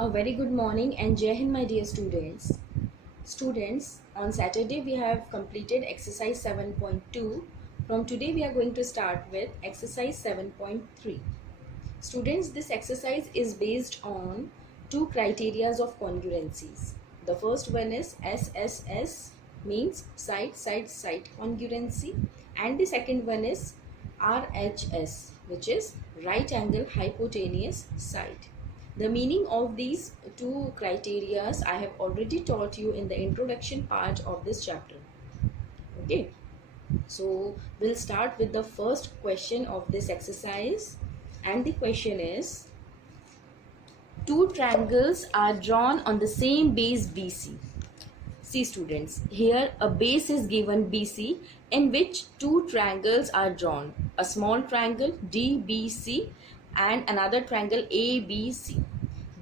A very good morning and Jai Hind, my dear students. Students, on Saturday we have completed exercise 7.2. From today we are going to start with exercise 7.3. Students, this exercise is based on two criterias of congruencies. The first one is SSS, means side congruency, and the second one is RHS, which is right angle hypotenuse side. The meaning of these two criteria I have already taught you in the introduction part of this chapter. Okay, so we'll start with the first question of this exercise, and the question is: two triangles are drawn on the same base BC. See students, here a base is given BC in which two triangles are drawn, a small triangle DBC and another triangle ABC.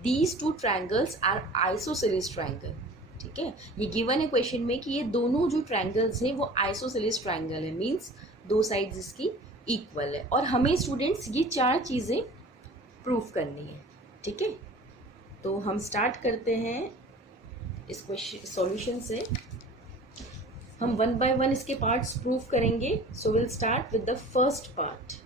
These two triangles are isosceles triangle. ठीक है, ये given है question में कि ये दोनों जो triangles हैं वो आइसोसेलेस ट्रायंगल है, मीन्स दो साइड्स इसकी इक्वल है, और हमें स्टूडेंट्स ये चार चीज़ें प्रूफ करनी है. ठीक है, तो हम स्टार्ट करते हैं इस क्वेश्चन सॉल्यूशन से. हम वन बाय वन इसके पार्ट्स प्रूफ करेंगे. So will start with the first part.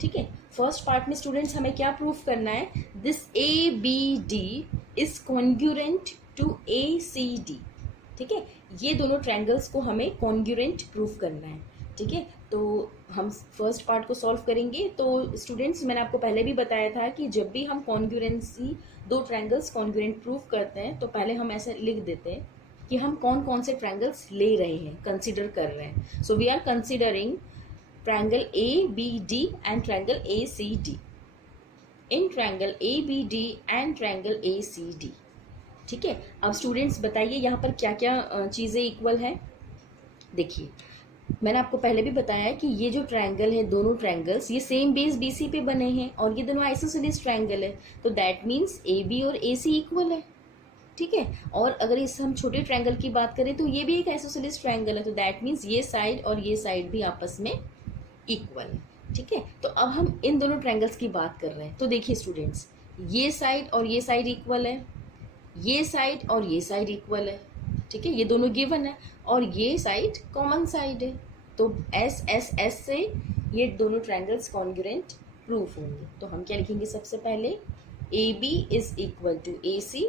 ठीक है, फर्स्ट पार्ट में स्टूडेंट्स हमें क्या प्रूफ करना है? This A B D is congruent to A C D. ठीक है, ये दोनों ट्रायंगल्स को हमें कॉन्ग्रुएंट प्रूफ करना है. ठीक है, तो हम फर्स्ट पार्ट को सॉल्व करेंगे. तो स्टूडेंट्स, मैंने आपको पहले भी बताया था कि जब भी हम कॉन्ग्रुएंसी, दो ट्रायंगल्स कॉन्ग्रुएंट प्रूफ करते हैं, तो पहले हम ऐसे लिख देते हैं कि हम कौन कौन से ट्रायंगल्स ले रहे हैं, कंसिडर कर रहे हैं. So we are considering triangle ABD and triangle ACD. In triangle ABD and triangle ACD. ठीक है, अब स्टूडेंट्स बताइए यहाँ पर क्या क्या चीज़ें इक्वल है. देखिए, मैंने आपको पहले भी बताया कि ये जो ट्रायंगल है, दोनों ट्रायंगल्स ये सेम बेस BC पे बने हैं और ये दोनों आइसोसेलेस ट्रायंगल है, तो दैट मीन्स AB और AC इक्वल है. ठीक है, और अगर इस हम छोटे ट्रायंगल की बात करें तो ये भी एक आइसोसेलेस ट्रायंगल है, तो दैट मीन्स ये साइड और ये साइड भी आपस में इक्वल है. ठीक है, तो अब हम इन दोनों ट्रायंगल्स की बात कर रहे हैं. तो देखिए स्टूडेंट्स, ये साइड और ये साइड इक्वल है, ये साइड और ये साइड इक्वल है. ठीक है, ये दोनों गिवन है, और ये साइड कॉमन साइड है. तो SSS से ये दोनों ट्रायंगल्स कॉन्ग्रुएंट प्रूफ होंगे. तो हम क्या लिखेंगे? सबसे पहले AB is equal to AC.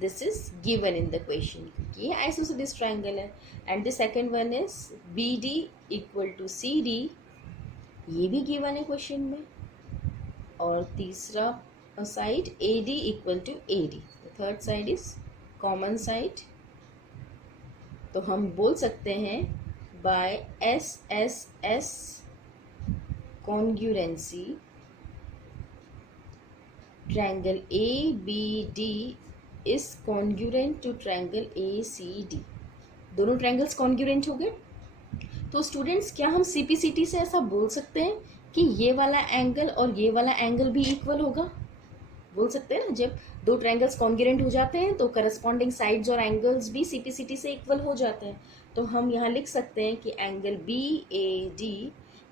This is given in the question, ये आइसोसेलेस ट्रायंगल है. And the second one is BD equal to CD. ये भी गिवन है क्वेश्चन में. और तीसरा side AD equal to AD. The third side is common side. तो हम बोल सकते हैं by SSS congruency triangle ABD is congruent to triangle ACD. दोनों ट्रायंगल्स कॉन्ग्रुएंट हो गए. तो स्टूडेंट्स, क्या हम CPCT से ऐसा बोल सकते हैं कि ये वाला एंगल और ये वाला एंगल भी इक्वल होगा? बोल सकते हैं ना, जब दो ट्रायंगल्स कॉन्ग्रुएंट हो जाते हैं तो करस्पॉन्डिंग साइड्स और एंगल्स भी CPCT से इक्वल हो जाते हैं. तो हम यहाँ लिख सकते हैं कि angle BAD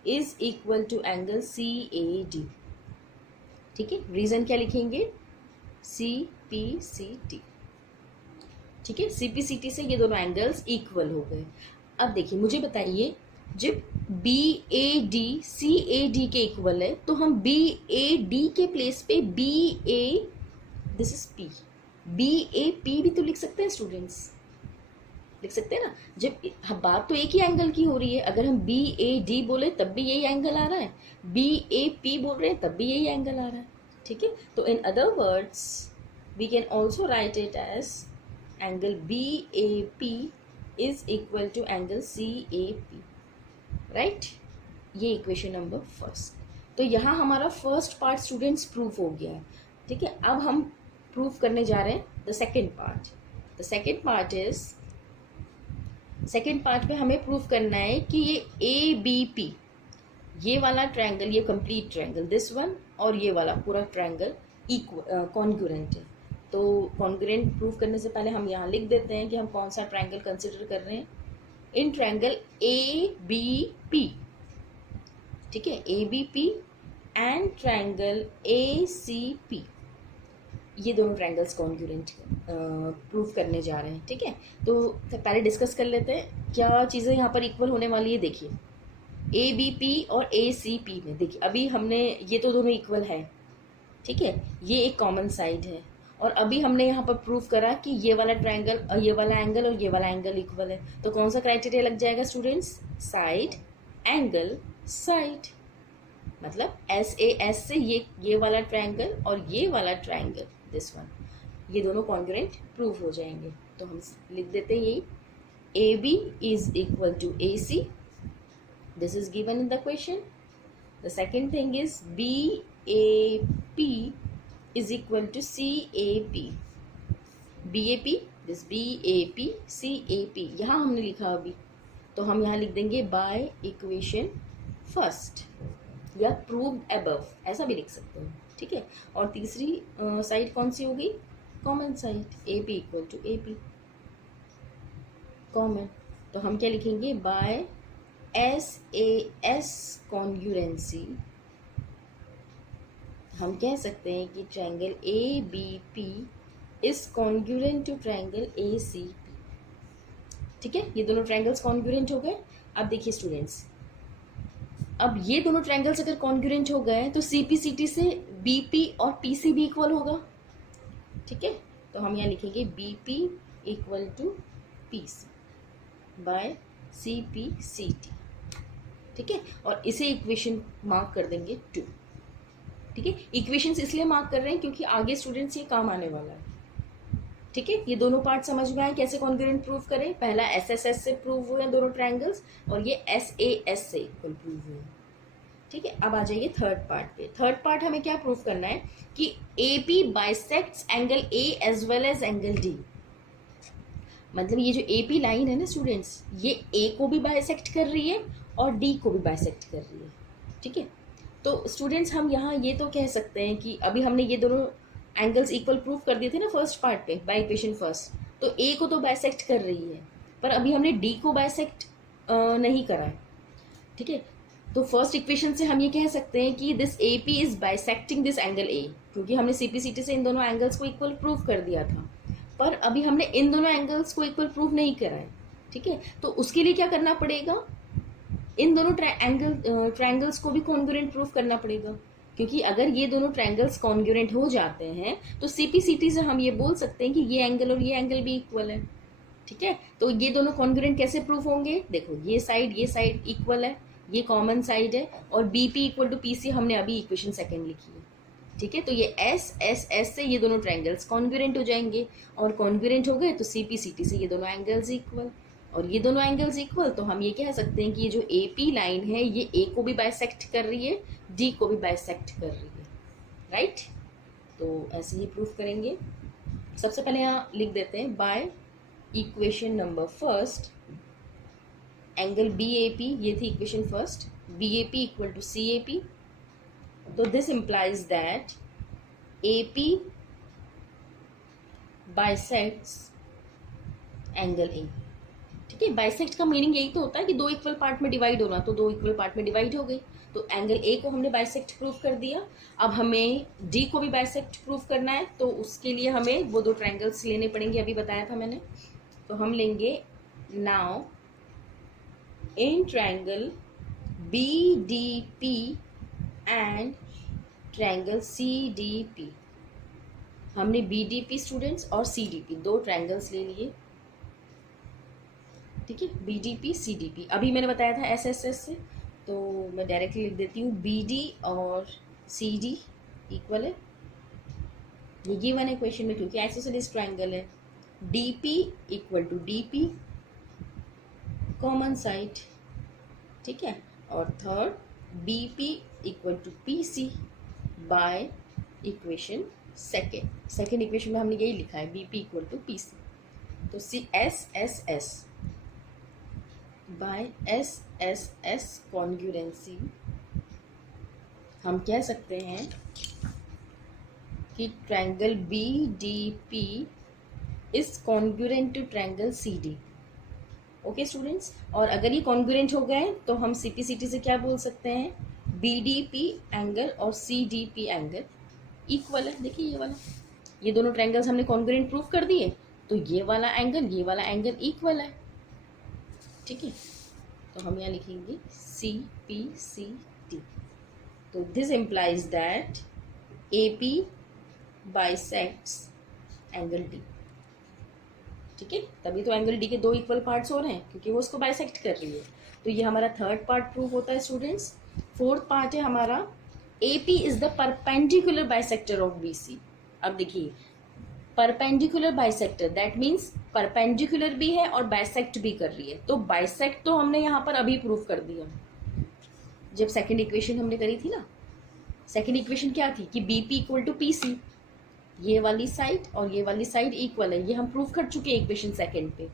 is equal to angle CAD. ठीक है, रीजन क्या लिखेंगे? CPCT. ठीक है, CPCT से ये दोनों एंगल्स इक्वल हो गए. अब देखिए, मुझे बताइए, जब BAD CAD के इक्वल है तो हम BAD के प्लेस पे BA, this is P, BAP भी तो लिख सकते हैं स्टूडेंट्स. लिख सकते हैं ना. जब बात तो एक ही एंगल की हो रही है, अगर हम BAD बोले तब भी यही एंगल आ रहा है, BAP बोल रहे हैं तब भी यही एंगल आ रहा है. ठीक है, तो in other words we can also write it as angle BAP is equal to angle CAP. Right, ये इक्वेशन नंबर फर्स्ट. तो यहाँ हमारा फर्स्ट पार्ट स्टूडेंट्स प्रूफ हो गया है. ठीक है, अब हम प्रूफ करने जा रहे हैं the second part. The second part is, second part में हमें प्रूफ करना है कि ये ABP, ये वाला ट्रायंगल, ये कंप्लीट ट्रायंगल, दिस वन, और ये वाला पूरा ट्रायंगल कॉन्ग्रुएंट है. तो कॉन्ग्रुएंट प्रूफ करने से पहले हम यहाँ लिख देते हैं कि हम कौन सा ट्रायंगल कंसिडर कर रहे हैं. In triangle ABP. ठीक है, ABP एंड ट्रायंगल ACP. ये दोनों ट्रायंगल्स कॉन्ग्रुएंट प्रूव करने जा रहे हैं, ठीक है। तो पहले डिस्कस कर लेते हैं क्या चीज़ें यहाँ पर इक्वल होने वाली है। देखिए ए बी पी और ए सी पी में, देखिए अभी हमने ये तो दोनों इक्वल है, ठीक है, ये एक कॉमन साइड है। और अभी हमने यहाँ पर प्रूव करा कि ये वाला ट्रायंगल और ये वाला एंगल और ये वाला एंगल इक्वल है। तो कौन सा क्राइटेरिया लग जाएगा स्टूडेंट्स? Side, angle, side. मतलब एस ए एस से ये वाला ट्रायंगल और ये वाला ट्रायंगल, दिस वन, ये दोनों कॉन्ग्रुएंट प्रूव हो जाएंगे। तो हम लिख देते हैं यही, A B is equal to A C, this is given in the question. The second thing is B A P is equal to CAP. BAP, this BAP, CAP, यहाँ हमने लिखा अभी, तो हम यहाँ लिख देंगे बाय इक्वेशन फर्स्ट या प्रूव्ड अबव, ऐसा भी लिख सकते हैं, ठीक है। और तीसरी साइड कौन सी होगी? Common side, AP equal to AP, common. तो हम क्या लिखेंगे? बाय SAS कॉन्ग्रुएंसी हम कह सकते हैं कि triangle A B P is congruent to triangle A C P, ठीक है। ये दोनों ट्रायंगल्स कॉन्ग्रुएंट हो गए। अब देखिए स्टूडेंट्स, अब ये दोनों ट्रायंगल्स अगर कॉन्ग्रुएंट हो गए तो सी पी सी टी से बी पी और पी सी भी इक्वल होगा, ठीक है। तो हम यहाँ लिखेंगे B P equal to P C by C P C T, ठीक है। और इसे इक्वेशन मार्क कर देंगे 2, ठीक है। इक्वेशंस इसलिए मार्क कर रहे हैं क्योंकि आगे स्टूडेंट्स ये काम आने वाला है, ठीक है। ये दोनों पार्ट समझ में आए कैसे कॉन्ग्रुएंट प्रूव करें। पहला एस एस एस से प्रूव हुए दोनों ट्रायंगल्स और ये एस ए एस से इक्वल प्रूव हुए, ठीक है। अब आ जाइए थर्ड पार्ट पे। थर्ड पार्ट हमें क्या प्रूव करना है कि A P bisects angle A as well as angle D. मतलब ये जो ए पी लाइन है ना स्टूडेंट्स, ये ए को भी बाइसेक्ट कर रही है और डी को भी बाइसेक्ट कर रही है, ठीक है। तो स्टूडेंट्स हम यहाँ ये तो कह सकते हैं कि अभी हमने ये दोनों एंगल्स इक्वल प्रूफ कर दिए थे ना फर्स्ट पार्ट पे बाय इक्वेशन फर्स्ट, तो ए को तो बाइसेक्ट कर रही है, पर अभी हमने डी को बाइसेक्ट नहीं करा है, ठीक है। तो फर्स्ट इक्वेशन से हम ये कह सकते हैं कि this A P is bisecting this angle A, क्योंकि हमने सीपीसीटी से इन दोनों एंगल्स को इक्वल प्रूव कर दिया था, पर अभी हमने इन दोनों एंगल्स को इक्वल प्रूव नहीं करा है, ठीक है। तो उसके लिए क्या करना पड़ेगा? इन दोनों ट्रायंगल्स को भी कॉन्ग्रुएंट प्रूफ करना पड़ेगा, क्योंकि अगर ये दोनों ट्रायंगल्स कॉन्ग्रुएंट हो जाते हैं तो सीपीसीटी से हम ये बोल सकते हैं कि ये एंगल और ये एंगल भी इक्वल है, ठीक है। तो ये दोनों कॉन्ग्रुएंट कैसे प्रूफ होंगे? देखो ये साइड इक्वल है, ये कॉमन साइड है, और बीपी इक्वल टू पीसी हमने अभी इक्वेशन सेकेंड लिखी है, ठीक है। तो ये एस एस एस से ये दोनों ट्रायंगल्स कॉन्ग्रुएंट हो जाएंगे, और कॉन्ग्रुएंट हो गए तो सीपीसीटी से ये दोनों एंगल्स इक्वल, और ये दोनों एंगल्स इक्वल, तो हम ये कह सकते हैं कि ये जो ए पी लाइन है ये ए को भी बाइसेक्ट कर रही है, डी को भी बाइसेक्ट कर रही है, राइट। तो ऐसे ही प्रूफ करेंगे। सबसे पहले यहाँ लिख देते हैं by equation number first angle B A P, ये थी equation first, B A P equal to C A P. तो this implies that A P bisects angle A, ठीक है। बाइसेक्ट का मीनिंग यही तो होता है कि दो इक्वल पार्ट में डिवाइड होना, तो दो इक्वल पार्ट में डिवाइड हो गई, तो एंगल ए को हमने बाइसेक्ट प्रूफ कर दिया। अब हमें डी को भी बाइसेक्ट प्रूफ करना है, तो उसके लिए हमें वो दो ट्रायंगल्स लेने पड़ेंगे, अभी बताया था मैंने। तो हम लेंगे now in triangle B D P and triangle C D P, हमने बी डी पी स्टूडेंट्स और सी डी पी दो ट्रायंगल्स ले लिए, ठीक है। B D P C D P अभी मैंने बताया था एस एस एस से, तो मैं डायरेक्टली लिख देती हूँ बी डी और सी डी इक्वल है, ये गिवन है क्वेश्चन में क्योंकि आइसोसेलेस ट्रायंगल है। D P equal to D P common side, ठीक है। और third B P equal to P C by equation second equation में हमने यही लिखा है, B P equal to P C. तो C S S S by S S S congruency हम कह सकते हैं कि triangle B D P is congruent to triangle C D, okay students. और अगर ये कॉन्ग्रुएंट हो गए तो हम सीपीसीटी से क्या बोल सकते हैं? बी डी पी एंगल और C D P angle equal है, देखिए ये वाला, ये दोनों ट्रायंगल्स हमने कॉन्ग्रुएंट प्रूफ कर दिए, तो ये वाला एंगल इक्वल है। ठीक है, तो हम यहाँ लिखेंगे सी पी सी टी। तो this implies that A P bisects angle D. ठीक है, तभी तो एंगल डी के दो इक्वल पार्ट्स हो रहे हैं, क्योंकि वो उसको बाइसेक्ट कर रही है। तो ये हमारा थर्ड पार्ट प्रूफ होता है स्टूडेंट्स। फोर्थ पार्ट है हमारा A P is the perpendicular bisector of B C. अब देखिए, perpendicular bisector that means perpendicular भी है और बाइसेक्ट भी कर रही है। तो बाइसेक्ट तो हमने यहाँ पर अभी प्रूफ कर दिया जब सेकंड इक्वेशन हमने करी थी ना। सेकंड इक्वेशन क्या थी कि B P equal to P C, ये वाली साइड और ये वाली साइड इक्वल है, ये हम प्रूफ कर चुके हैं इक्वेशन सेकंड पे।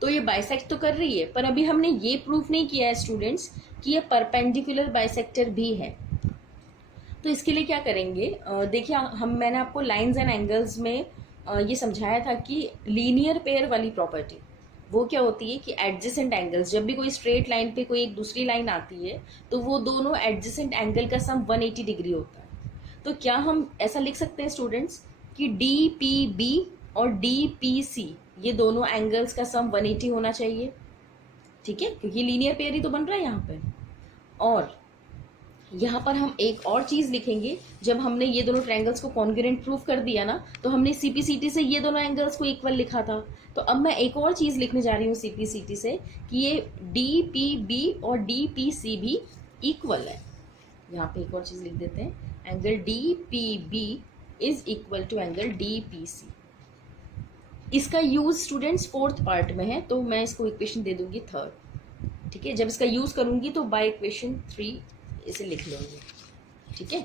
तो ये बाइसेक्ट तो कर रही है, पर अभी हमने ये प्रूफ नहीं किया है स्टूडेंट्स कि ये परपेंडिकुलर बाइसेक्टर भी है। तो इसके लिए क्या करेंगे, देखिए मैंने आपको लाइंस एंड एंगल्स में ये समझाया था कि लीनियर पेयर वाली प्रॉपर्टी वो क्या होती है कि एडजेसेंट एंगल्स, जब भी कोई स्ट्रेट लाइन पे कोई एक दूसरी लाइन आती है तो वो दोनों एडजेसेंट एंगल का सम 180 डिग्री होता है। तो क्या हम ऐसा लिख सकते हैं स्टूडेंट्स कि डी पी बी और डी पी सी ये दोनों एंगल्स का सम 180 होना चाहिए। ठीक है, क्योंकि लीनियर पेयर ही तो बन रहा है यहाँ पे। और यहाँ पर हम एक और चीज लिखेंगे, जब हमने ये दोनों ट्रायंगल्स को कॉन्ग्रुएंट प्रूफ कर दिया ना, तो हमने सीपीसीटी से ये दोनों एंगल्स को इक्वल लिखा था। तो अब मैं एक और चीज लिखने जा रही हूँ सीपीसीटी से कि ये डी पी बी और डी पी सी भी इक्वल है। यहाँ पे एक और चीज लिख देते हैं, angle D P B is equal to angle D P C. इसका यूज स्टूडेंट्स फोर्थ पार्ट में है, तो मैं इसको इक्वेशन दे दूंगी थर्ड। ठीक है, जब इसका यूज करूंगी तो बाय इक्वेशन 3 इसे लिख लेंगे। ठीक है,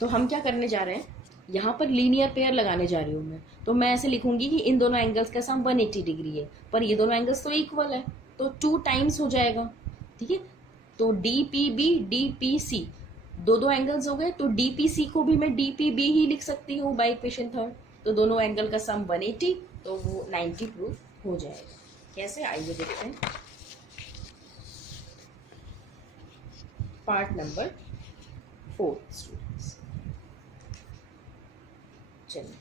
तो हम क्या करने जा रहे हैं, यहाँ पर लीनियर पेयर लगाने जा रही हूँ मैं। तो मैं ऐसे लिखूंगी कि इन दोनों एंगल्स का सम 180 डिग्री है, पर ये दोनों एंगल्स तो इक्वल है, तो 2 टाइम्स हो जाएगा। ठीक है, तो D P B D P C दो एंगल्स हो गए, तो डी पी सी को भी मैं डी पी बी ही लिख सकती हूँ बाय इक्वेशन थर्ड। तो दोनों एंगल का सम 180, तो वो 90 प्रूफ हो जाएगा। कैसे, आइए देखते हैं। Part number 4 students. चलिए,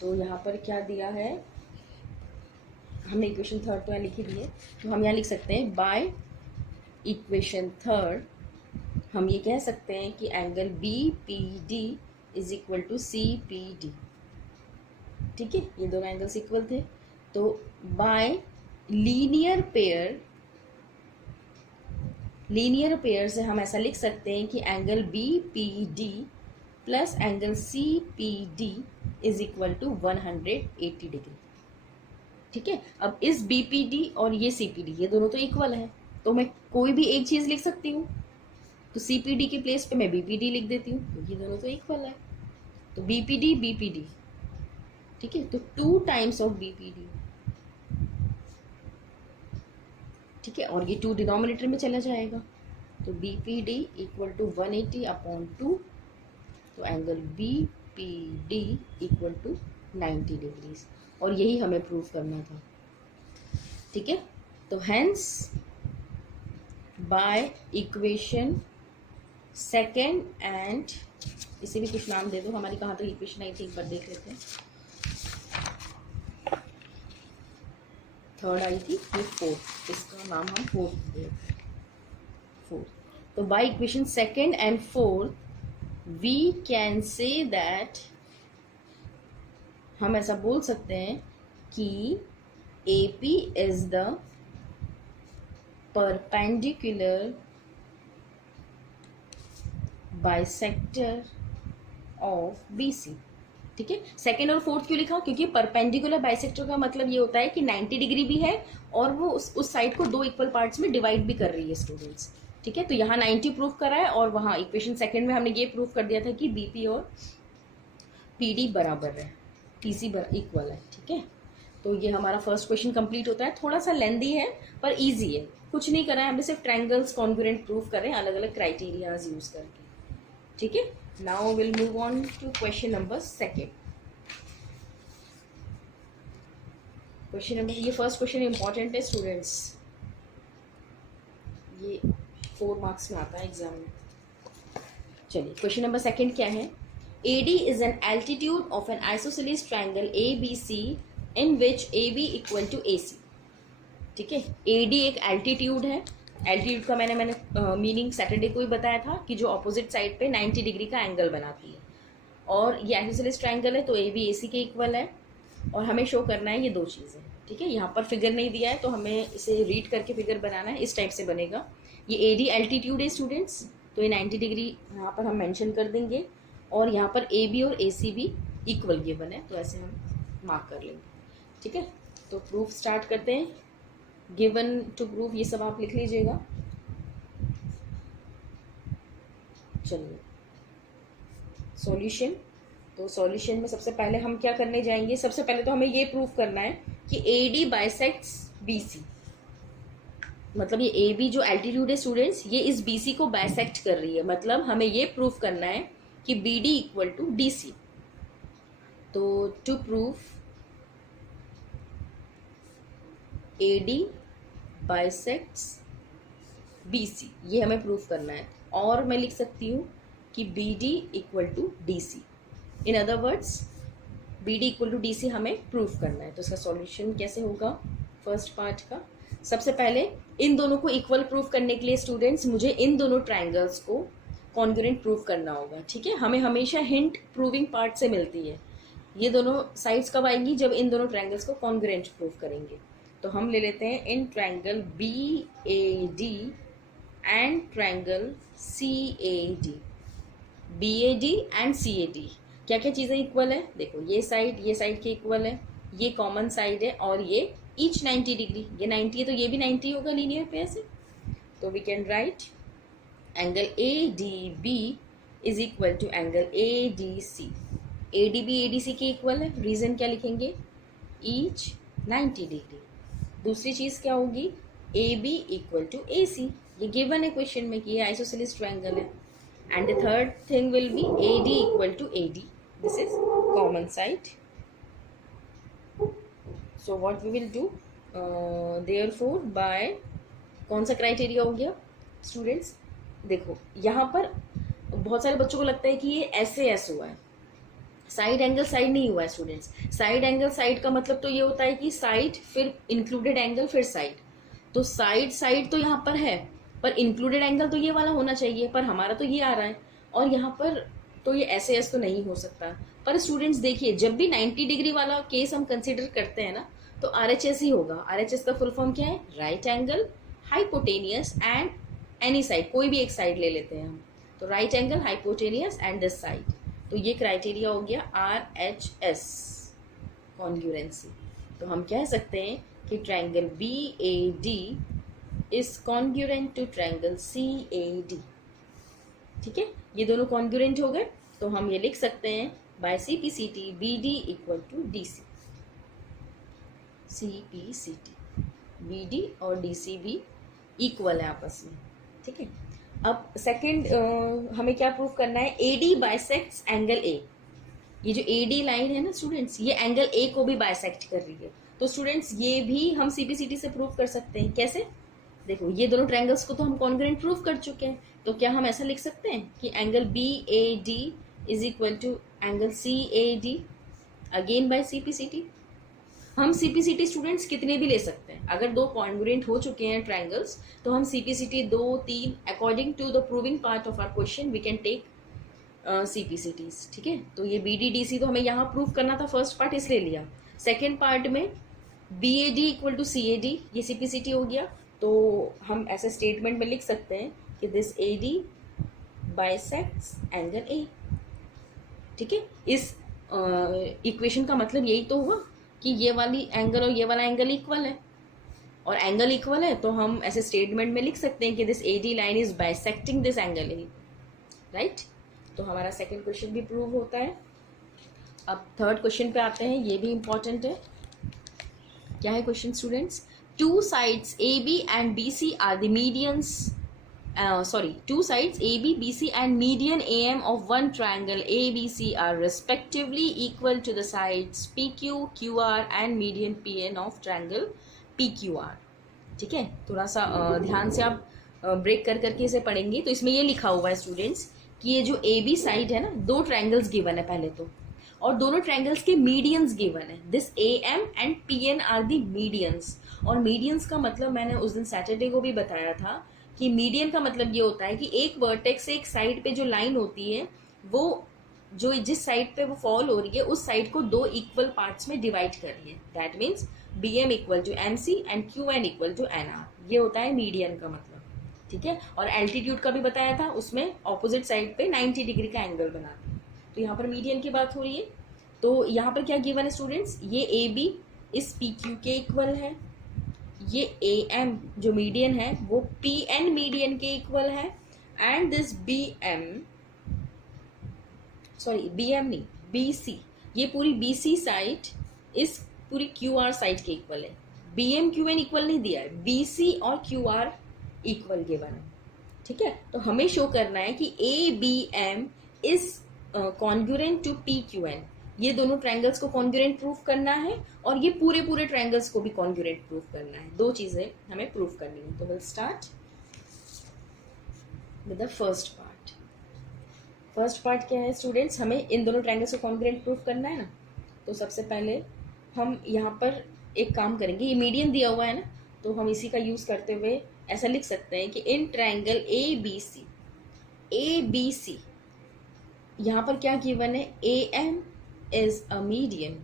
तो यहाँ पर क्या दिया है, हमने इक्वेशन थर्ड तो यहाँ लिख ही दिए, तो हम यहाँ लिख सकते हैं बाय इक्वेशन थर्ड हम ये कह सकते हैं कि angle B P D is equal to C P D. ठीक है, ये दोनों एंगल्स इक्वल थे, तो बाय लीनियर पेयर से हम ऐसा लिख सकते हैं कि angle B P D plus angle C P D is equal to 180 degree. ठीक है, अब इस बी पी डी और ये सी पी डी ये दोनों तो इक्वल है, तो मैं कोई भी एक चीज लिख सकती हूँ। तो सी पी डी के प्लेस पे मैं बी पी डी लिख देती हूँ, क्योंकि दोनों तो इक्वल है। तो बी पी डी, ठीक है, तो 2 times of B P D. ठीक है, और ये 2 डिनोमिनेटर में चला जाएगा, तो B P D equal to 180 upon 2, तो angle B P D equal to 90 degrees. और यही हमें प्रूफ करना था। ठीक है, तो hence by equation second and, इसे भी कुछ नाम दे दो, हमारी कहाँ तक इक्वेशन आई थी एक बार देख लेते हैं। थर्ड आई थी, ये फोर्थ, इसका नाम हम फोर्थ। तो by equation second and fourth we can say that, हम ऐसा बोल सकते हैं कि AP is the perpendicular bisector of BC। ठीक है, सेकेंड और फोर्थ क्यों लिखा, क्योंकि परपेंडिकुलर बाइसेक्टर का मतलब ये होता है कि 90 डिग्री भी है और वो उस साइड को 2 इक्वल पार्ट्स में डिवाइड भी कर रही है स्टूडेंट्स। ठीक है, तो यहाँ 90 प्रूफ करा है, और वहाँ इक्वेशन सेकेंड में हमने ये प्रूफ कर दिया था कि BP और PD बराबर है, TC इक्वल है। ठीक है, तो ये हमारा फर्स्ट क्वेश्चन कंप्लीट होता है। थोड़ा सा लेंदी है पर इजी है, कुछ नहीं करा है, हमने सिर्फ ट्रायंगल्स कॉन्ग्रुएंट प्रूफ कर रहे हैं अलग अलग क्राइटेरियाज यूज करके। ठीक है, now will move on to question number second. Question number, ये फर्स्ट क्वेश्चन इंपॉर्टेंट है स्टूडेंट्स, ये 4 मार्क्स में आता है एग्जाम में। चलिए, क्वेश्चन नंबर सेकेंड क्या है, AD is an altitude of an isosceles triangle ABC in which AB equal to AC. ठीक है, AD एक एल्टीट्यूड है. एल्टीट्यूड का मैंने मीनिंग सैटरडे को ही बताया था कि जो ऑपोजिट साइड पे 90 डिग्री का एंगल बनाती है. और ये आइसोसेलेस ट्राइंगल है तो AB AC के इक्वल है. और हमें शो करना है ये दो चीज़ें. ठीक है, यहाँ पर फिगर नहीं दिया है तो हमें इसे रीड करके फिगर बनाना है. इस टाइप से बनेगा. ये AD एल्टीट्यूड है स्टूडेंट्स, तो ये 90 डिग्री यहाँ पर हम मेंशन कर देंगे. और यहाँ पर AB और AC भी इक्वल गिवन है, तो ऐसे हम मार्क कर लेंगे. ठीक है, तो प्रूफ स्टार्ट करते हैं. गिवन टू प्रूफ ये सब आप लिख लीजिएगा. चलिए सॉल्यूशन. तो सॉल्यूशन में सबसे पहले हम क्या करने जाएंगे, सबसे पहले तो हमें ये प्रूफ करना है कि AD बाइसेक्ट्स BC. मतलब ये AB जो एल्टीट्यूड है स्टूडेंट्स, ये इस BC को बाइसेक्ट कर रही है. मतलब हमें ये प्रूफ करना है कि BD इक्वल टू DC. तो to proof AD bisects BC, ये हमें प्रूफ करना है. और मैं लिख सकती हूँ कि BD equal to DC. In other words BD equal to DC हमें प्रूफ करना है. तो इसका सॉल्यूशन कैसे होगा फर्स्ट पार्ट का. सबसे पहले इन दोनों को इक्वल प्रूफ करने के लिए स्टूडेंट्स मुझे इन दोनों ट्राइंगल्स को कॉन्ग्रुएंट प्रूफ करना होगा. ठीक है, हमें हमेशा हिंट प्रूविंग पार्ट से मिलती है. ये दोनों साइड्स कब आएंगी, जब इन दोनों ट्राइंगल्स को कॉन्ग्रुएंट प्रूफ करेंगे. तो हम ले लेते हैं in triangle BAD and triangle CAD. BAD and CAD क्या क्या चीज़ें इक्वल है. देखो ये साइड के इक्वल है, ये कॉमन साइड है और ये ईच 90 डिग्री. ये 90 है तो ये भी 90 होगा लीनियर पेयर से. तो we can write angle ADB is equal to angle ADC. ADB ADC के इक्वल है. रीजन क्या लिखेंगे, ईच 90 डिग्री. दूसरी चीज़ क्या होगी, AB इक्वल टू AC. ये गिवन है क्वेश्चन में कि ये आइसोसेलेस ट्रायंगल है. And the third thing will be AD equal to AD. This is common side. So what we will do, therefore by कौन सा क्राइटेरिया हो गया स्टूडेंट्स. देखो यहाँ पर बहुत सारे बच्चों को लगता है कि ये SAS हुआ है, साइड एंगल साइड नहीं हुआ है स्टूडेंट्स. साइड एंगल साइड का मतलब तो ये होता है कि साइड फिर इंक्लूडेड एंगल फिर साइड. तो साइड तो यहाँ पर है, पर इंक्लूडेड एंगल तो ये वाला होना चाहिए, पर हमारा तो ये आ रहा है. और यहाँ पर तो ये SAS तो नहीं हो सकता. पर स्टूडेंट्स देखिए, जब भी 90 डिग्री वाला केस हम कंसिडर करते हैं ना, तो RHS ही होगा. RHS का फुल फॉर्म क्या है, right angle hypotenuse and any side. कोई भी एक साइड ले लेते हैं हम, तो right angle hypotenuse and this side. तो ये क्राइटेरिया हो गया RHS कॉन्ग्रुएंसी. तो हम कह सकते हैं कि triangle BAD is congruent to triangle CAD. ठीक है, ये दोनों कॉन्ग्रुएंट हो गए. तो हम ये लिख सकते हैं by CPCT BD equal to DC. CPCT BD और DC भी इक्वल है आपस में. ठीक है, अब सेकंड हमें क्या प्रूफ करना है, AD बाइसेक्ट्स एंगल A. ये जो AD लाइन है ना स्टूडेंट्स, ये एंगल A को भी बाइसेक्ट कर रही है. तो स्टूडेंट्स ये भी हम CPCT से प्रूफ कर सकते हैं. कैसे, देखो ये दोनों ट्रायंगल्स को तो हम कॉन्ग्रुएंट प्रूफ कर चुके हैं. तो क्या हम ऐसा लिख सकते हैं कि angle BAD is equal to angle CAD again by CPCT. हम CPCT स्टूडेंट्स कितने भी ले सकते हैं. अगर दो कॉन्ग्रुएंट हो चुके हैं ट्रायंगल्स तो हम CPCT 2, 3 according to the proving part of our question we can take CPCTs. ठीक है, तो ये BD-DC तो हमें यहाँ प्रूफ करना था, फर्स्ट पार्ट इसलिए लिया. सेकेंड पार्ट में BAD इक्वल टू CAD, ये CPCT हो गया. तो हम ऐसे स्टेटमेंट में लिख सकते हैं कि this AD bisects angle A. ठीक है, इस इक्वेशन का मतलब यही तो हुआ कि ये वाली एंगल और ये वाला एंगल इक्वल है. और एंगल इक्वल है तो हम ऐसे स्टेटमेंट में लिख सकते हैं कि this AD line is bisecting this angle A. Right, तो हमारा सेकंड क्वेश्चन भी प्रूव होता है. अब थर्ड क्वेश्चन पे आते हैं, ये भी इंपॉर्टेंट है. क्या है question students, two sides AB and BC are the medians. Two sides AB, BC and median AM of one triangle ABC are respectively equal to the sides PQ, QR and median PN of triangle PQR. ठीक है, थोड़ा सा ध्यान से आप break कर करके इसे पढ़ेंगे. तो इसमें ये लिखा हुआ है स्टूडेंट्स कि ये जो ए बी साइड है ना, दो ट्रायंगल्स गिवन है पहले तो, और दोनों ट्रायंगल्स के मीडियंस गिवन है. This A M and P N are the medians. और मीडियंस का मतलब मैंने उस दिन सैटरडे को भी बताया था कि मीडियन का मतलब ये होता है कि एक वर्टेक्स से एक साइड पे जो लाइन होती है वो जो जिस साइड पे वो फॉल हो रही है उस साइड को दो इक्वल पार्ट्स में डिवाइड कर रही है. That means B M equal to M C and Q N equal to N R. ये होता है मीडियन का मतलब. ठीक है. और एल्टीट्यूड का भी बताया था, उसमें ऑपोजिट साइड पे 90 डिग्री का एंगल बनाते हैं. तो यहाँ पर मीडियन की बात हो रही है. तो यहाँ पर क्या गिवन है स्टूडेंट्स, ये ए बी इस पी क्यू के इक्वल है, ये ए एम जो मीडियन है वो पी एन मीडियन के इक्वल है, एंड दिस बी एम नहीं बी सी, ये पूरी बी सी साइड इस पूरी क्यू आर साइड के इक्वल है. B M Q N equal नहीं दिया है, बी सी और क्यू आर इक्वल गिवन है. ठीक है. तो हमें शो करना है कि A B M is congruent to P Q N. ये दोनों ट्रायंगल्स को कॉन्ग्रुएंट प्रूफ करना है और ये पूरे ट्रायंगल्स को भी कॉन्ग्रुएंट प्रूफ करना है. दो चीजें हमें प्रूफ करनी है. तो will start with the first part. First part क्या है स्टूडेंट्स, हमें इन दोनों ट्रायंगल्स को कॉन्ग्रुएंट प्रूफ करना है ना. तो सबसे पहले हम यहाँ पर एक काम करेंगे, ये मीडियन दिया हुआ है ना, तो हम इसी का यूज करते हुए ऐसा लिख सकते हैं कि इन ट्रायंगल ए बी सी यहाँ पर क्या गिवन है, A M is a median.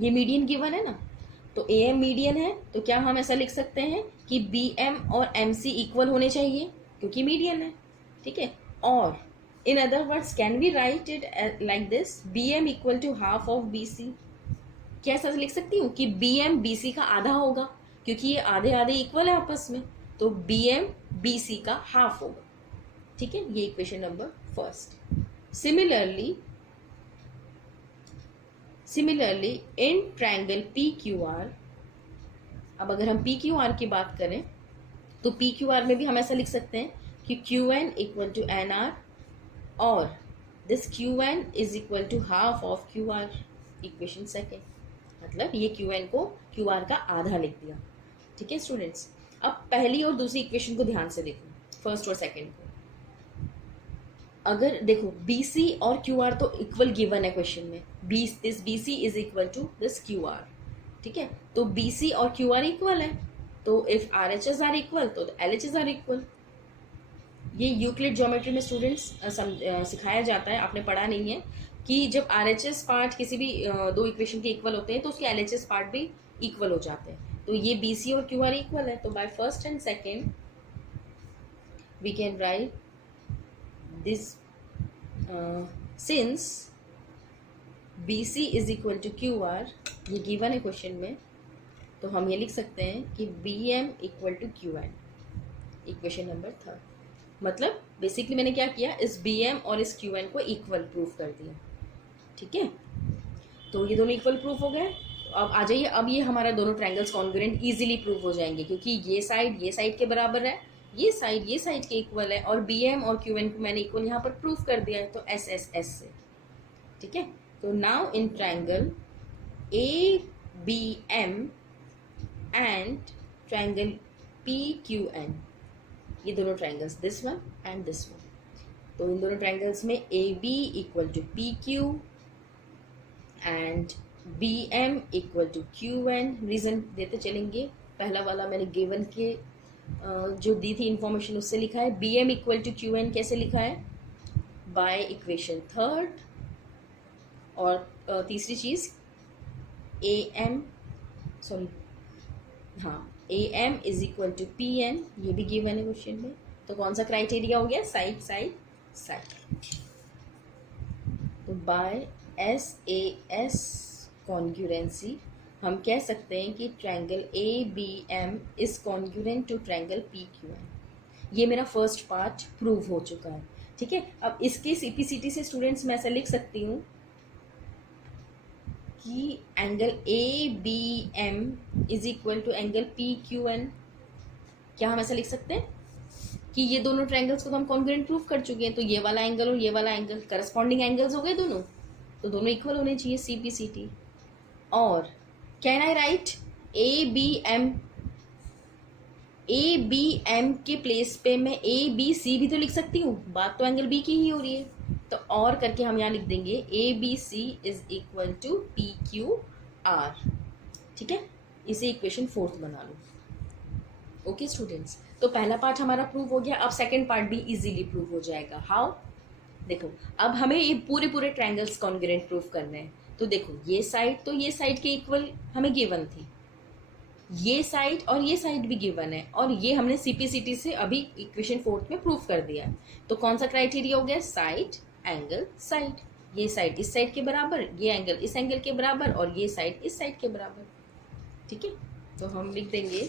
ये मीडियन गिवन है ना, तो ए एम मीडियन है, तो क्या हम ऐसा लिख सकते हैं कि बी एम और एम सी इक्वल होने चाहिए क्योंकि मीडियन है. ठीक है. और in other words can we write it like this, B M equal to half of B C. क्या ऐसा लिख सकती हूँ कि बी एम बी सी का आधा होगा क्योंकि ये आधे आधे इक्वल है आपस में, तो बी एम बी सी का हाफ होगा. ठीक है. ये equation number first. Similarly in triangle P Q are, अब अगर हम पी क्यू आर की बात करें तो पी क्यू आर में भी हम ऐसा लिख सकते हैं कि Q N equal to N R और this Q N is equal to half of Q R. Equation second, मतलब ये क्यू एन को क्यू आर का आधा लिख दिया. ठीक है स्टूडेंट्स. अब पहली और दूसरी इक्वेशन को ध्यान से देखो, फर्स्ट और सेकेंड को. अगर देखो बी सी और क्यू आर तो इक्वल गिवन है क्वेश्चन में, this B C is equal to this Q R. ठीक है. तो बी सी और क्यू आर इक्वल है, तो if R H S are equal तो L H S are equal. ये यूक्लिड ज्योमेट्री में स्टूडेंट्स सिखाया जाता है, आपने पढ़ा नहीं है कि जब आर एच एस पार्ट किसी भी दो इक्वेशन के इक्वल होते हैं तो उसके एल एच एस पार्ट भी इक्वल हो जाते हैं. तो ये बी सी और क्यू आर इक्वल है, तो by first and second we can write this since B C is equal to Q R, ये गिवन है क्वेश्चन में, तो हम ये लिख सकते हैं कि B M equal to Q N. Equation number third. मतलब बेसिकली मैंने क्या किया, इस बी एम और इस क्यू एन को इक्वल प्रूफ कर दिया. ठीक है. तो ये दोनों इक्वल प्रूफ हो गए. तो अब आ जाइए, अब ये हमारा दोनों ट्रायंगल्स कॉन्ग्रुएंट इजीली प्रूफ हो जाएंगे क्योंकि ये साइड के बराबर है, ये साइड के इक्वल है, और बी एम और क्यू एन को मैंने इक्वल यहाँ पर प्रूफ कर दिया है, तो एस एस एस से. ठीक है. तो now in triangle A B M and triangle P Q N, ये दोनों triangles this one and this one, तो इन दोनों ट्रायंगल्स में A B equal to P Q and B M equal to Q N. Reason देते चलेंगे. पहला वाला मैंने गिवन के जो दी थी इंफॉर्मेशन उससे लिखा है. B M equal to Q N कैसे लिखा है, बाय इक्वेशन थर्ड. और तीसरी चीज A M A M is equal to P N, ये भी गिवन है क्वेश्चन में. तो कौन सा क्राइटेरिया हो गया, साइड. तो by S A S congruency हम कह सकते हैं कि triangle A B M is congruent to triangle P Q N. ये मेरा फर्स्ट पार्ट प्रूव हो चुका है. ठीक है. अब इसके सीपीसीटी से स्टूडेंट्स मैं ऐसा लिख सकती हूँ कि angle A B M is equal to angle P Q N. क्या हम ऐसा लिख सकते हैं कि ये दोनों ट्रायंगल्स को तो हम कॉन्ग्रुएंट प्रूफ कर चुके हैं, तो ये वाला एंगल और ये वाला एंगल करस्पॉन्डिंग एंगल्स हो गए दोनों, तो दोनों इक्वल होने चाहिए सीपीसीटी. और can I write A B M A B M के प्लेस पे मैं ए बी सी भी तो लिख सकती हूँ, बात तो एंगल बी की ही हो रही है। तो और करके हम यहाँ लिख देंगे A B C is equal to P Q R. ठीक है, इसे इक्वेशन 4 बना लो। ओके स्टूडेंट्स, तो पहला पार्ट हमारा प्रूव हो गया। अब सेकेंड पार्ट भी इजीली प्रूव हो जाएगा। हाउ? देखो, अब हमें ये पूरे पूरे ट्रायंगल्स कॉन्ग्रुएंट प्रूफ करने हैं। तो देखो, ये साइड तो ये साइड के इक्वल हमें गिवन थी, ये साइड और ये साइड भी गिवन है, और ये हमने सीपीसीटी से अभी इक्वेशन 4 में प्रूफ कर दिया है। तो कौन सा क्राइटेरिया हो गया? Side angle side. ये साइड इस साइड के बराबर, ये एंगल इस एंगल के बराबर, और ये साइड इस साइड के बराबर। ठीक है, तो हम लिख देंगे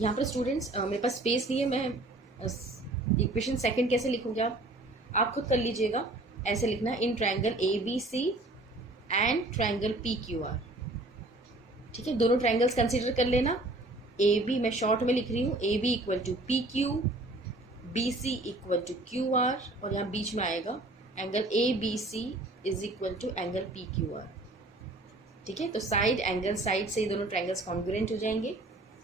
यहाँ पर स्टूडेंट्स, मेरे पास स्पेस नहीं है, मैं इक्वेशन सेकंड कैसे लिखूंगी आप खुद कर लीजिएगा। ऐसे लिखना, in triangle A B C and triangle P Q R. ठीक है, दोनों ट्रायंगल्स कंसीडर कर लेना। ए बी मैं शॉर्ट में लिख रही हूँ, A B equal to P Q, B C equal to Q R, और यहाँ बीच में आएगा angle A B C is equal to angle P Q R. ठीक है, तो साइड एंगल साइड से ये दोनों ट्रायंगल्स कॉन्ग्रुएंट हो जाएंगे।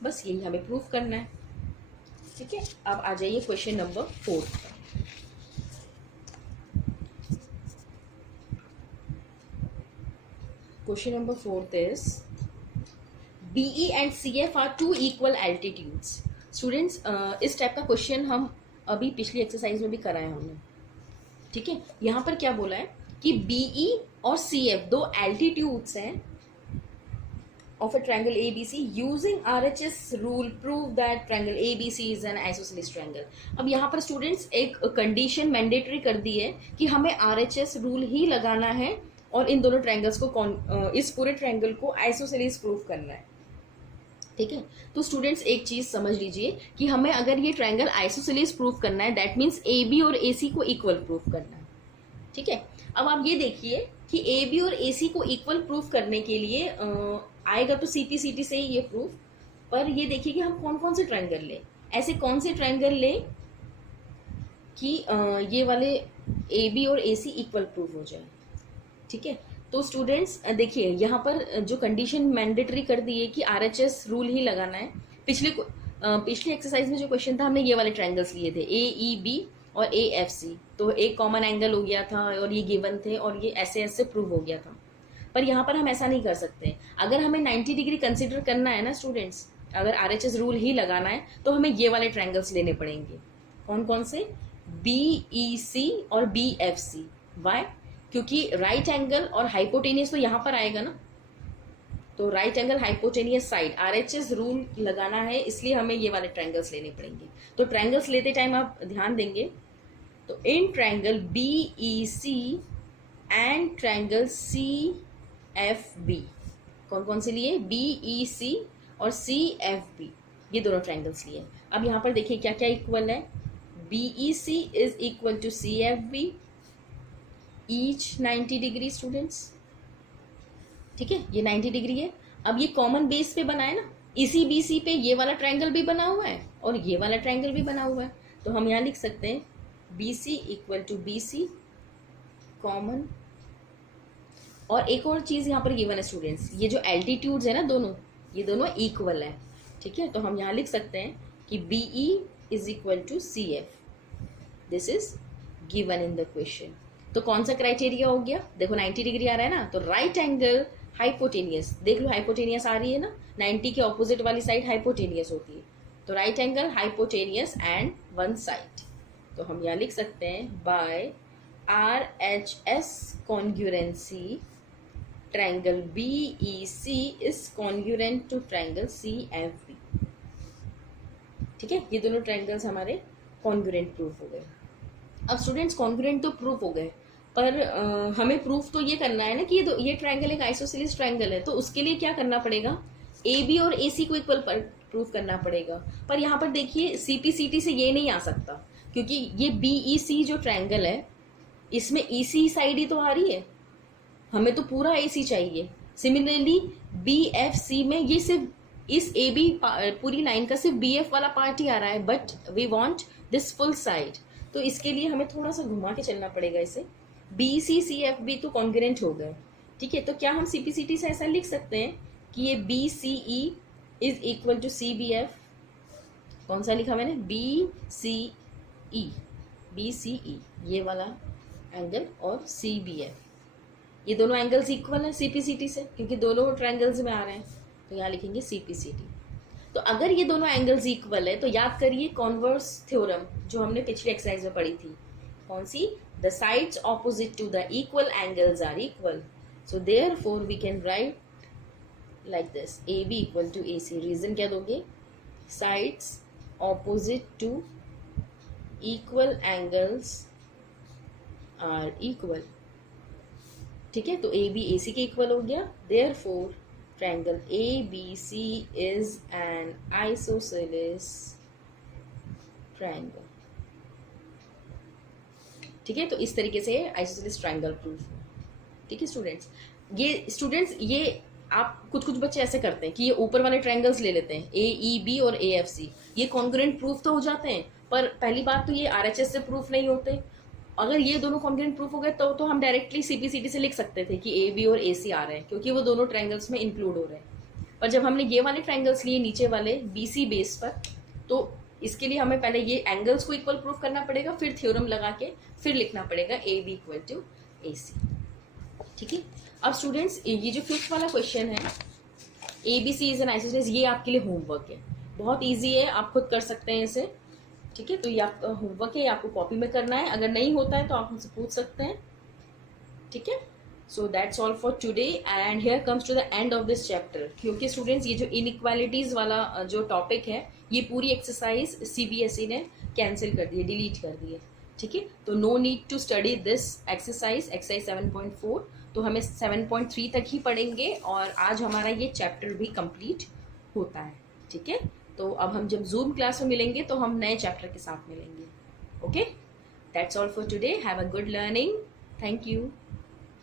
बस यही हमें प्रूफ करना है। ठीक है, अब आ जाइए क्वेश्चन नंबर 4 पर। Question number 4 is BE and CF are two equal altitudes. Students, इस टाइप का क्वेश्चन हम अभी पिछली एक्सरसाइज में भी कराए हमने। ठीक है, यहाँ पर क्या बोला है कि BE और CF दो एल्टीट्यूड्स हैं of a triangle ABC using RHS rule prove that triangle ABC is an isosceles triangle. अब यहाँ पर स्टूडेंट्स एक कंडीशन मैंडेटरी कर दी है कि हमें RHS रूल ही लगाना है और इन दोनों ट्रायंगल्स को इस पूरे ट्रायंगल को आइसोसेलेस प्रूफ करना है। ठीक है, तो स्टूडेंट्स एक चीज समझ लीजिए कि हमें अगर ये ट्रायंगल आइसोसेलेस प्रूफ करना है, दैट मीन्स ए बी और ए सी को इक्वल प्रूफ करना है। ठीक है, अब आप ये देखिए कि ए बी और ए सी को इक्वल प्रूफ करने के लिए आएगा तो सीपीसीटी से ही ये प्रूफ, पर ये देखिए कि हम कौन कौन से ट्रायंगल ले, ऐसे कौन से ट्रायंगल ले कि ये वाले ए बी और ए सी इक्वल प्रूफ हो जाए। ठीक है, तो स्टूडेंट्स देखिए यहाँ पर जो कंडीशन मैंडेटरी कर दी है कि आरएचएस रूल ही लगाना है। पिछली एक्सरसाइज में जो क्वेश्चन था, हमने ये वाले ट्रायंगल्स लिए थे ए ई बी और ए एफ सी, तो एक कॉमन एंगल हो गया था और ये गिवन थे और ये ऐसे ऐसे प्रूव हो गया था। पर यहाँ पर हम ऐसा नहीं कर सकते। अगर हमें 90 डिग्री कंसिडर करना है ना स्टूडेंट्स, अगर आरएचएस रूल ही लगाना है तो हमें ये वाले ट्रायंगल्स लेने पड़ेंगे। कौन कौन से? बी ई सी और बी एफ सी। वाई? क्योंकि राइट एंगल और हाइपोटेनियस तो यहाँ पर आएगा ना, तो right angle hypotenuse side RHS rule लगाना है, इसलिए हमें ये वाले ट्रायंगल्स लेने पड़ेंगे। तो ट्रायंगल्स लेते टाइम आप ध्यान देंगे, तो in triangle B E C and triangle C F B, कौन कौन से लिए? बी ई सी और सी एफ बी, ये दोनों ट्रायंगल्स लिए। अब यहाँ पर देखिए क्या क्या इक्वल है। B E C is equal to C F B, each 90 degree students. ठीक है, ये 90 डिग्री है। अब ये कॉमन बेस पे बना है ना, इसी बीसी पे ये वाला ट्रायंगल भी बना हुआ है और ये वाला ट्रायंगल भी बना हुआ है, तो हम यहाँ लिख सकते हैं B C equal to B C common. और एक और चीज यहाँ पर गिवन है स्टूडेंट्स, ये जो एल्टीट्यूड्स है ना दोनों, ये दोनों इक्वल है। ठीक है, तो हम यहाँ लिख सकते हैं कि B E is equal to C F, this is given in the question. तो कौन सा क्राइटेरिया हो गया? देखो 90 डिग्री आ रहा है ना, तो राइट एंगल हाइपोटेनियस, देख लो हाइपोटेनियस आ रही है ना, 90 के ऑपोजिट वाली साइड हाइपोटेनियस होती है, तो right angle hypotenuse and one side. तो हम यहाँ लिख सकते हैं by R H S congruency triangle B E C is congruent to triangle C F B. ठीक है, ये दोनों ट्रायंगल्स हमारे कॉन्ग्रुएंट प्रूफ हो गए। अब स्टूडेंट्स कॉन्ग्रुएंट तो प्रूफ हो गए, पर हमें प्रूफ तो ये करना है ना कि ये ट्रायंगल एक आइसोसेलेस ट्रायंगल है, तो उसके लिए क्या करना पड़ेगा? ए बी और ए सी को इक्वल प्रूफ करना पड़ेगा। पर यहाँ पर देखिए सीपीसीटी से ये नहीं आ सकता, क्योंकि ये बी ई सी जो ट्रायंगल है इसमें ई सी साइड ही तो आ रही है, हमें तो पूरा ए सी चाहिए। सिमिलरली बी एफ सी में ये सिर्फ इस ए बी पूरी लाइन का सिर्फ बी एफ वाला पार्ट ही आ रहा है, but we want this full side, तो इसके लिए हमें थोड़ा सा घुमा के चलना पड़ेगा इसे। B C C F B तो कॉन्ग्रुएंट हो गए। ठीक है, तो क्या हम सीपीसीटी से ऐसा लिख सकते हैं कि ये B C E is equal to C B F? कौन सा लिखा मैंने, BCE ये वाला एंगल और CBF, ये दोनों एंगल्स इक्वल है CPCT से, क्योंकि दोनों ट्रायंगल्स में आ रहे हैं, तो यहाँ लिखेंगे CPCT। तो अगर ये दोनों एंगल्स इक्वल है तो याद करिए कॉन्वर्स थ्योरम जो हमने पिछली एक्सरसाइज में पढ़ी थी, कौन सी, the sides opposite to the equal angles are equal, so therefore we can write like this, AB equal to AC। Reason क्या दोगे, sides opposite to equal angles are equal, ठीक है, तो AB AC के इक्वल हो गया, therefore triangle ABC is an isosceles triangle, ठीक है। तो इस तरीके से आइसोसेलेस ट्रायंगल प्रूफ, ठीक है स्टूडेंट्स। ये आप कुछ बच्चे ऐसे करते हैं कि ये ऊपर वाले ट्रायंगल्स ले लेते हैं AEB और AFC, ये कॉन्ग्रुएंट प्रूफ तो हो जाते हैं, पर पहली बात तो ये RHS से प्रूफ नहीं होते। अगर ये दोनों कॉन्ग्रुएंट प्रूफ हो गए तो हम डायरेक्टली CPCT से लिख सकते थे कि AB और AC आ रहे हैं, क्योंकि वो दोनों ट्रायंगल्स में इंक्लूड हो रहे हैं। पर जब हमने ये वाले ट्रायंगल्स लिए नीचे वाले BC बेस पर, तो इसके लिए हमें पहले ये एंगल्स को इक्वल प्रूफ करना पड़ेगा, फिर थ्योरम लगा के फिर लिखना पड़ेगा AB इक्वल टू AC, ठीक है। अब स्टूडेंट्स ये जो फिफ्थ वाला क्वेश्चन है, ABC इज एन आइसोसेलेस, ये आपके लिए होमवर्क है, बहुत ईजी है, आप खुद कर सकते हैं इसे, ठीक है। तो ये आपका होमवर्क है, आपको कॉपी में करना है, अगर नहीं होता है तो आप मुझसे पूछ सकते हैं, ठीक है। So that's all for today and here comes to the end of this chapter. क्योंकि स्टूडेंट्स ये जो इनइक्वालिटीज वाला जो टॉपिक है, ये पूरी एक्सरसाइज CBSE ने कैंसिल कर दी है, डिलीट कर दी है, ठीक है। तो no need to study this exercise 7.4, तो हमें 7.3 तक ही पढ़ेंगे और आज हमारा ये चैप्टर भी कंप्लीट होता है, ठीक है। तो अब हम जब जूम क्लास में मिलेंगे तो हम नए चैप्टर के साथ मिलेंगे, okay. That's all for today, have a good learning, thank you.